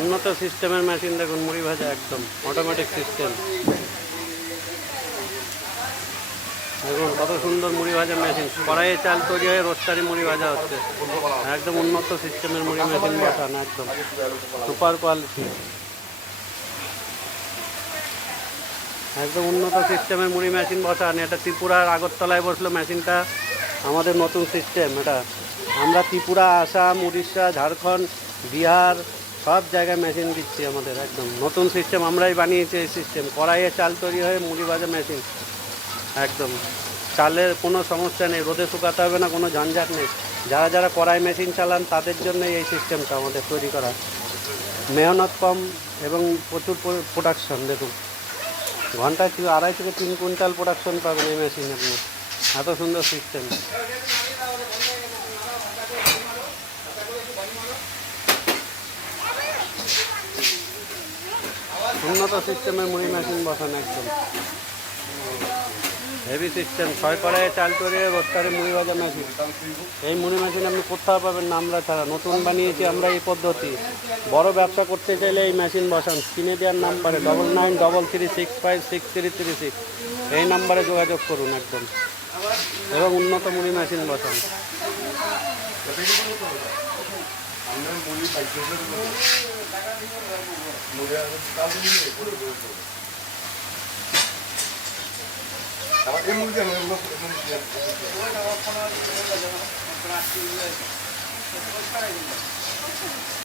উন্নত সিস্টেমের মেশিন দেখুন, মুড়ি ভাজা একদম অটোমেটিক সিস্টেম। দেখুন কত সুন্দর মুড়ি ভাজা মেশিন, কড়াইয়ে চাল তৈরি হয়ে রোস্টারি মুড়ি ভাজা হচ্ছে। একদম উন্নত সিস্টেমের মুড়ি মেশিন বসানো, একদম সুপার কোয়ালিটি, একদম উন্নত সিস্টেমের মুড়ি মেশিন বসান। এটা ত্রিপুরার আগরতলায় বসলো মেশিনটা, আমাদের নতুন সিস্টেম এটা। আমরা ত্রিপুরা, আসাম, উড়িষ্যা, ঝাড়খণ্ড, বিহার সব জায়গায় মেশিন দিচ্ছি। আমাদের একদম নতুন সিস্টেম, আমরাই বানিয়েছি এই সিস্টেম। কড়াইয়ে চাল তৈরি হয়ে মুড়ি ভাজা মেশিন, একদম চালের কোনো সমস্যা নেই, রোদে শুকাতে হবে না, কোনো ঝঞ্ঝাট নেই। যারা যারা কড়াই মেশিন চালান তাদের জন্য এই সিস্টেমটা আমাদের তৈরি করা। মেহনত কম এবং প্রচুর প্রোডাকশন। দেখুন ঘন্টায় 2.5 থেকে 3 কুইন্টাল প্রোডাকশন পাবেন এই মেশিন আপনি, এত সুন্দর সিস্টেম। উন্নত সিস্টেমের মুড়ি মেশিন বসান, একদম হেভি সিস্টেম। 6 কড়াইয়ে চাল তৈরি রোস্টারে মুড়ি ভাজা মেশিন। এই মুড়ি মেশিন আপনি কোথাও পাবেন না আমরা ছাড়া, নতুন বানিয়েছি আমরা এই পদ্ধতি। বড় ব্যবসা করতে চাইলে এই মেশিন বসান। স্ক্রিনে দেওয়ার নাম্বারে 9933656336 এই নাম্বারে যোগাযোগ করুন একদম, এবং উন্নত মুড়ি মেশিন বসান।